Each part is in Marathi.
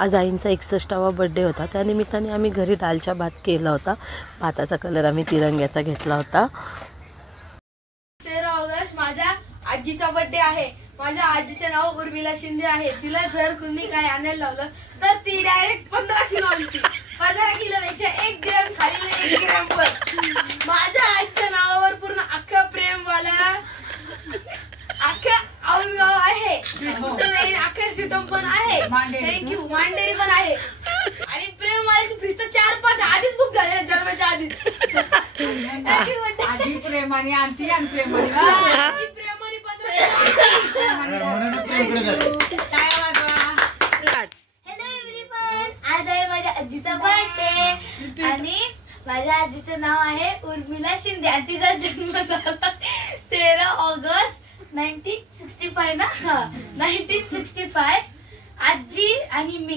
आज आईंचा 61वा बर्थडे होता, त्यानिमित्ताने आम्ही घरी दालचा भात केला होता। भाताचा कलर आम्ही तिरंग्याचा घेतला होता। 13 ऑगस्ट माझ्या आजीचा बर्थडे आहे। माझ्या आजीचे नाव उर्मिला शिंदे आहे। तिला जर तुम्ही काय आणायला लावलं तर ती डायरेक्ट 15 किलो आणते। 15 किलोपेक्षा 1 ग्रॅम खाली 1 ग्रॅम वर। माझ्या आजीच्या नावावर पूर्ण अख्खा प्रेमवाला अख्खा औरंगाबाद आहे, अख्खा सिटम पण आहे, थँक्यू मांडेरी पण आहे। आणि प्रेमवाल्याची फीस तर 4-5 आधीच बुक झाले जन्माच्या आधीच। आजी प्रेमाने आणती आणि प्रेमाने हॅलो एव्हरीवन, आज आहे माझ्या आजीचा बर्थडे आणि माझ्या आजीचं नाव आहे उर्मिला शिंदे आणि तिचा जन्म झाला 13 ऑगस्ट 1965 ना। 1965 आजी आणि मी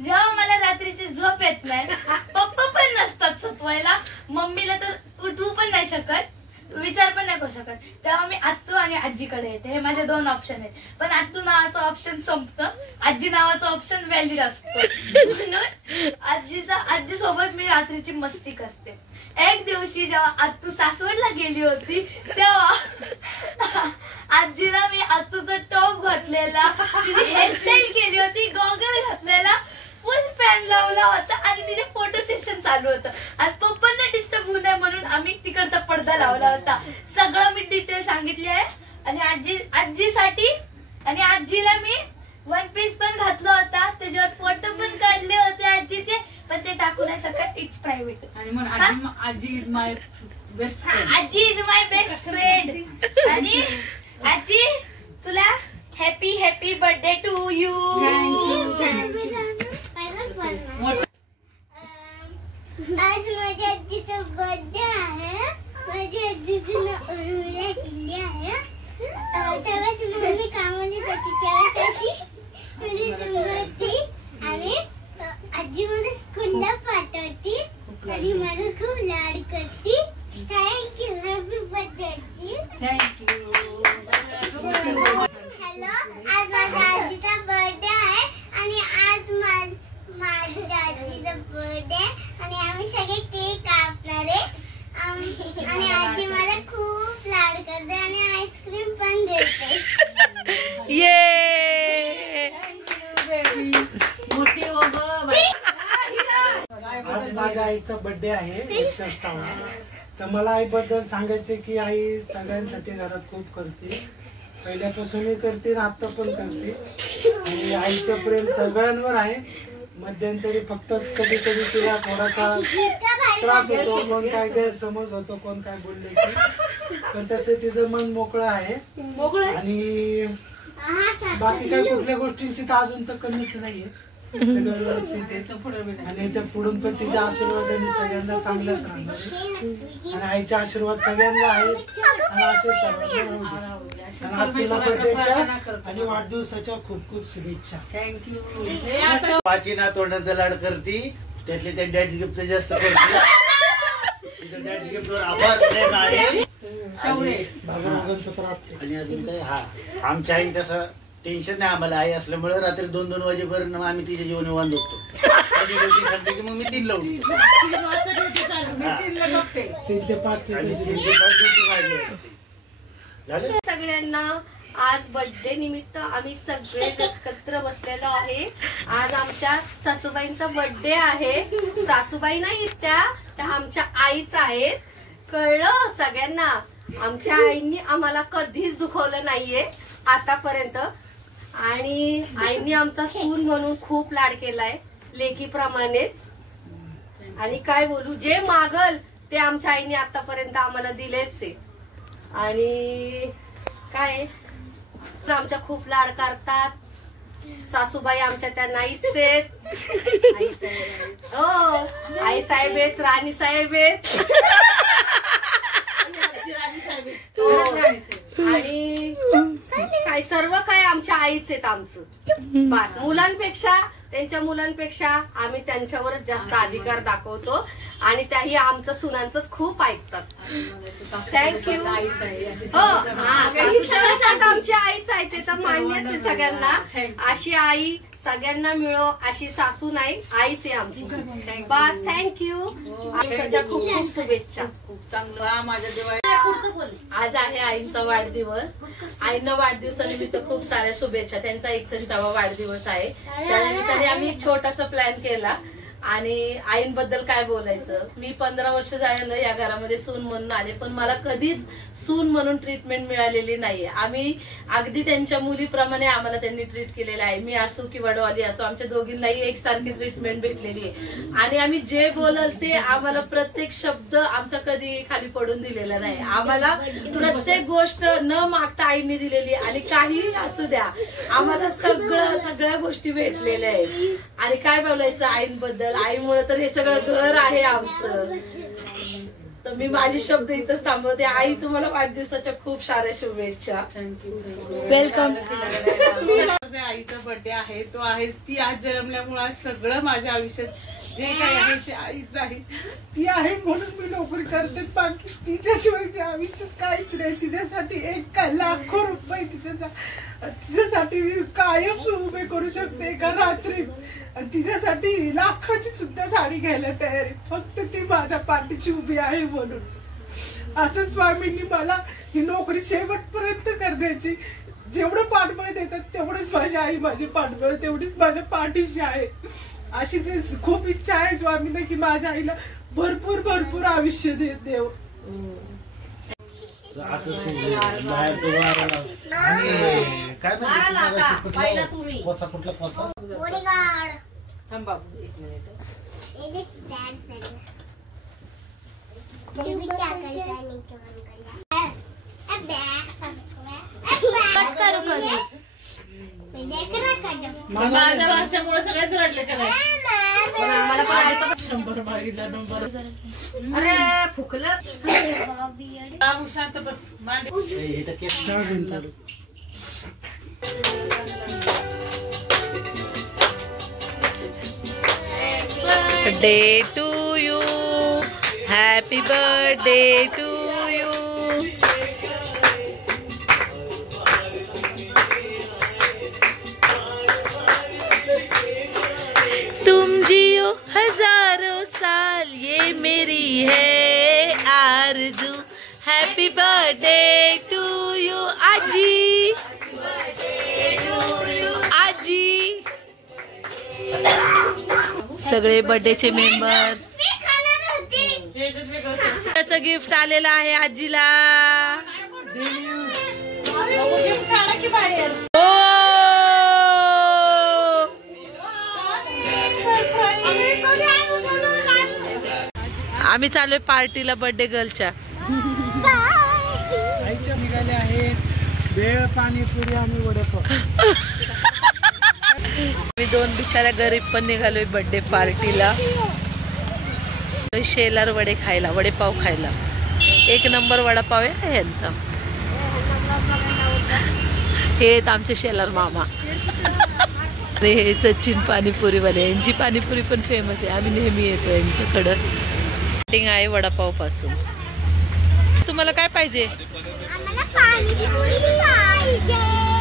जेव्हा मला रात्रीची झोप येत नाही, पप्पा पण नसतात सतवायला, मम्मीला तर उठवू पण नाही शकत, विचार पण नाही करू शकत, तेव्हा मी आत्तू आणि आजीकडे येते। हे माझे 2 ऑप्शन आहेत, पण आत्तू नावाचं ऑप्शन संपतं, आजी नावाचं ऑप्शन व्हॅलिड असतं, म्हणून आजी सोबत मी रात्रीची मस्ती करते। एक दिवशी जेव्हा आत्तू सासवडला गेली होती तेव्हा आजीला मी आत्तूचा टॉप घातलेला, तिची हेअरस्टाईल केली होती, गॉगल घातलेला, फुल फॅन लावला होता आणि तिचे फोटो सेशन चालू होतं आणि पप्पांना डिस्टर्ब होऊ नये म्हणून आम्ही तिकडचा पडदा लावला होता। सगळं मी डिटेल सांगितली आहे आणि आजीसाठी आणि आजीला मी 1 पीस पण घातला होता, त्याच्यावर फोटो पण काढले होते आजीचे, पण ते टाकू नाही शकत, इट्स प्रायव्हेट। आजी इज माय बेस्ट फ्रेंड। आजी इज माय बेस्ट फ्रेंड आणि आजी तुला happy happy birthday to you. आज माझ्या आजीचा बर्थडे आहे। माझ्या आजीचं नाव उर्मिला शिंदे आहे। तेव्हाच मम्मी कामाला जाते तेव्हा त्याची होती आणि आजी मला स्कूलला पाठवती आणि मला खूप लाड करते। थँक्यू, हॅपी बर्थडे आजी। थँक्यू। हॅलो, आज माझ्या आजीचा बर्थडे आहे आणि आज माझ्या आजीचा बर्थडे आणि आम्ही सगळे केक कापणार आहे आणि आजी मला खूप लाड करते आणि आईस्क्रीम पण देते। ये मोठी हो ग। आज माझ्या आईचा बर्थडे आहे 61वा। तर मला आईबद्दल सांगायचे की आई सगळ्यांसाठी घरात खूप करते, पहिल्यापासूनही करते आणि आता पण करते आणि आईचं प्रेम सगळ्यांवर आहे। मध्यंतरी फक्त कधी कधी तिला थोडासा त्रास होतो, कोण काय गैरसमज होतो, कोण काय बोलले की, पण तसं तिचं मन मोकळं आहे आणि बाकी काही कुठल्या गोष्टींची तर अजून तर कमीच नाहीये, सगळं व्यवस्थित आहे आणि त्या पुढून पण तिच्या आशीर्वादाने सगळ्यांना चांगलंच राहणार आहे आणि आईचे आशीर्वाद सगळ्यांना आहेत आणि असेच सर्वांना। आणि आज तिला बर्थडेच्या आणि वाढदिवसाच्या खूप खूप शुभेच्छा। थँक्यू। पाचीना तोंडाचा लाड करती, त्यातले त्या डॅड गिफ्ट जास्त करते, डॅड गिफ्ट वर आभार प्रेम आहे आणि अजून काय हा आमच्या आई तसं टेन्शन नाही आम्हाला, आई असल्यामुळे रात्री 2-2 वाजेपर्यंत आम्ही तिच्या जीवन वांध होतो, की मग मी 3 लावून 3 ते 5 सगळ्यांना आज बर्थडे निमित्त आम्ही सगळे एकत्र बसलेलो आहे। आज आमच्या सासूबाईंचा बर्थडे आहे। सासूबाई नाही त्या आमच्या आईच आहेत, कळलं सगळ्यांना। आमच्या आईंनी आम्हाला कधीच दुखवलं नाहीये आतापर्यंत आणि आईंनी आमचा सून म्हणून खूप लाड केलाय लेकीप्रमाणेच। आणि काय बोलू, जे मागल ते आमच्या आईने आतापर्यंत आम्हाला दिलेच आहे आणि काय आमच्या खूप लाड करतात। सासूबाई आमच्या त्या नाहीच आहेत, हो आई साहेब आहेत, राणी साहेब आहेत आणि काय सर्व काय आमच्या आईच आहेत आमचं। बस मुलांपेक्षा त्यांच्या मुलांपेक्षा आम्ही त्यांच्यावरच जास्त अधिकार दाखवतो आणि त्याही आमचं सुनांचंच खूप ऐकतात। थँक्यू। हो आमची आईच आहे ते तर मान्यच आहे सगळ्यांना, अशी आई सगळ्यांना मिळो अशी सासू नाही, आईच आहे आमची. बस थँक्यू. आईच्या खूप खूप शुभेच्छा. खूप चांगलं. हा माझ्या दिवाळी. आज आहे आईंचा वाढदिवस. आईंना वाढदिवसानिमित्त खूप साऱ्या शुभेच्छा. त्यांचा 61वा वाढदिवस आहे. त्यानिमित्ताने आम्ही एक छोटासा प्लॅन केला. आणि आईंबद्दल काय बोलायचं. मी 15 वर्ष झालं या घरामध्ये सून म्हणून आले, पण मला कधीच सून म्हणून ट्रीटमेंट मिळालेली नाहीये. आम्ही अगदी त्यांच्या मुलीप्रमाणे आम्हाला त्यांनी ट्रीट केलेलं आहे. मी असो किंवा डॉली असो, आमच्या दोघींनाही एकसारखी ट्रीटमेंट भेटलेली आहे. आणि आम्ही जे बोलल ते आम्हाला प्रत्येक शब्द आमचा कधी खाली पडून दिलेला नाही. आम्हाला प्रत्येक गोष्ट न मागता आईने दिलेली. आणि काही असू द्या, आम्हाला सगळ्या गोष्टी भेटलेल्या आहेत. आणि काय बोलायचं आईंबद्दल. आईमुळे तर हे सगळं घर आहे आमचं. तर मी माझे शब्द इथंच थांबवते. आई, तुम्हाला वाढदिवसाच्या खूप साऱ्या शुभेच्छा. वेलकम. आईचा बर्थडे आहे, तो आहेच. ती आज जन्मल्यामुळे आज सगळं माझ्या आयुष्यात जे काही आहे ते आईच आहे. ती आहे म्हणून मी नोकरी करते. बाकी तिच्याशिवाय मी आयुष्यात काहीच नाही. तिच्यासाठी लाखो रुपये तिच्यासाठी मी कायम उभे करू शकते एका रात्रीत. आणि तिच्यासाठी लाखाची सुद्धा साडी घ्यायला तयार आहे, फक्त ती माझ्या पाठीशी उभी आहे म्हणून. असं स्वामींनी मला ही नोकरी शेवटपर्यंत करण्याची जेवढं पाठबळ देतात तेवढंच माझी आई माझी पाठबळ तेवढीच माझ्या पाठीशी आहे. अशीच खूप इच्छा आहे स्वामींना की माझ्या आईला भरपूर भरपूर आयुष्य देव. थांबा एक मिनिट. माझ्या भाषेमुळे सगळेच रडले का नाही. 100 मागितला नंबर. अरे फुकलं. शांत बस. मांडी. Birthday to you, happy birthday to you. तुम जियो हजारों साल, ये मेरी है आरज़ू. हैप्पी बर्थडे टू यू आजी. आजी. सगळे बर्थडेचे मेंबर्स. त्याचं गिफ्ट आलेलं आहे आजीला. आम्ही चालूय पार्टीला बर्थडे गर्लच्या. आईच्या निघाले आहे भेळ, पाणीपुरी आणि वडेपाव. मी 2 बिचाऱ्या गरीब पण निघालोय बर्थडे पार्टीला. शेलार वडे खायला, वडेपाव खायला. 1 नंबर वडापाव आहे यांचा. हे आमचे शेलार मामा. हे सचिन पाणीपुरीवाले, यांची पाणीपुरी पण फेमस आहे. आम्ही नेहमी येतो यांच्याकडं. टिंग आहे वडापाव पासून. तुम्हाला काय पाहिजे? आम्हाला पाणीपुरी पाहिजे.